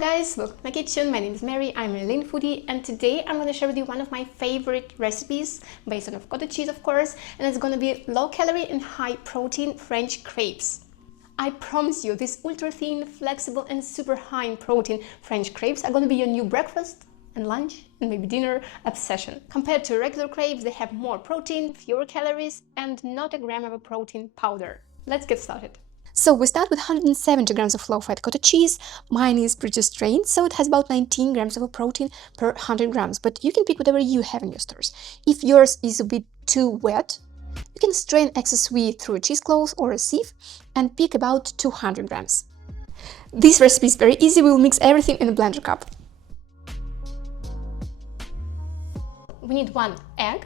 Guys, welcome to my kitchen. My name is Mary, I'm a lean foodie, and today I'm going to share with you one of my favorite recipes based on cottage cheese, of course, and it's going to be low-calorie and high-protein French crepes. I promise you, these ultra-thin, flexible, and super high in protein French crepes are going to be your new breakfast and lunch and maybe dinner obsession. Compared to regular crepes, they have more protein, fewer calories, and not a gram of a protein powder. Let's get started. So we start with 170 grams of low-fat cottage cheese. Mine is pretty strained, so it has about 19 grams of protein per 100 grams, but you can pick whatever you have in your stores. If yours is a bit too wet, you can strain excess wheat through a cheesecloth or a sieve and pick about 200 grams. This recipe is very easy. We will mix everything in a blender cup. We need 1 egg,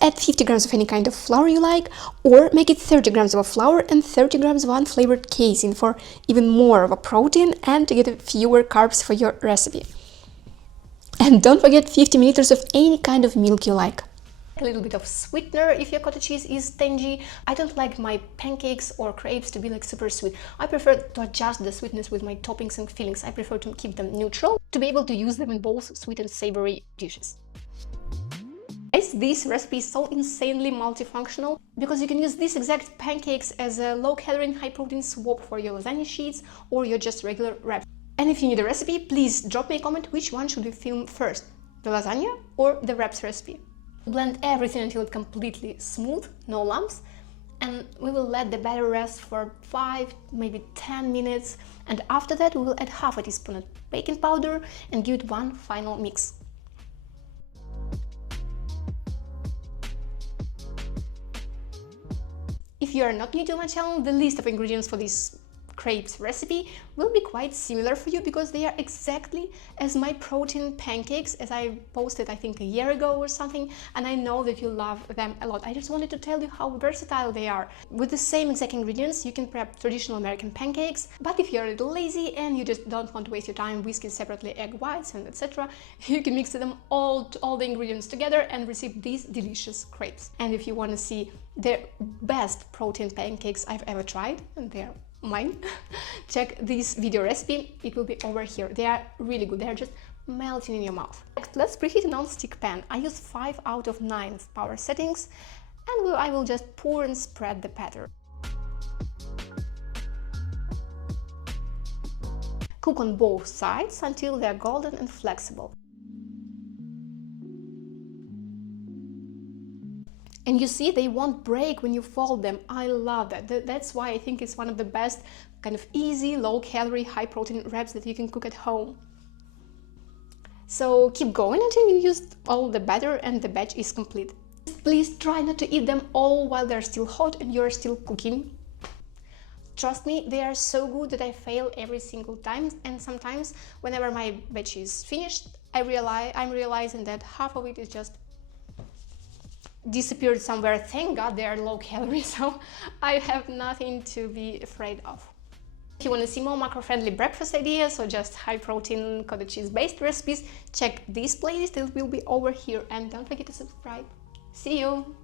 add 50 grams of any kind of flour you like, or make it 30 grams of flour and 30 grams of unflavored casein for even more of a protein and to get fewer carbs for your recipe. And don't forget 50 milliliters of any kind of milk you like. A little bit of sweetener if your cottage cheese is tangy. I don't like my pancakes or crepes to be like super sweet. I prefer to adjust the sweetness with my toppings and fillings. I prefer to keep them neutral to be able to use them in both sweet and savory dishes. This recipe is so insanely multifunctional because you can use these exact pancakes as a low-calorie and high-protein swap for your lasagna sheets or your just regular wraps. And if you need a recipe, please drop me a comment which one should we film first, the lasagna or the wraps recipe. Blend everything until it's completely smooth, no lumps, and we will let the batter rest for 5, maybe 10 minutes, and after that we will add half a teaspoon of baking powder and give it one final mix. If you are not new to my channel, the list of ingredients for this crepes recipe will be quite similar for you because they are exactly as my protein pancakes as I posted I think a year ago or something, and I know that you love them a lot. I just wanted to tell you how versatile they are. With the same exact ingredients you can prep traditional American pancakes, but if you're a little lazy and you just don't want to waste your time whisking separately egg whites and etc., you can mix them all the ingredients together and receive these delicious crepes. And if you want to see the best protein pancakes I've ever tried, and they're mine, check this video recipe, it will be over here. They are really good, they are just melting in your mouth. Next, let's preheat a non-stick pan. I use 5 out of 9 power settings, and I will just pour and spread the batter. Cook on both sides until they are golden and flexible. And you see, they won't break when you fold them. I love that. That's why I think it's one of the best kind of easy, low-calorie, high-protein wraps that you can cook at home. So keep going until you use all the batter and the batch is complete. Please try not to eat them all while they're still hot and you're still cooking. Trust me, they are so good that I fail every single time, and sometimes whenever my batch is finished, I'm realizing that half of it is just disappeared somewhere. Thank God they are low calorie, so I have nothing to be afraid of. If you want to see more macro-friendly breakfast ideas or just high-protein cottage cheese based recipes, check this playlist, it will be over here, and don't forget to subscribe. See you!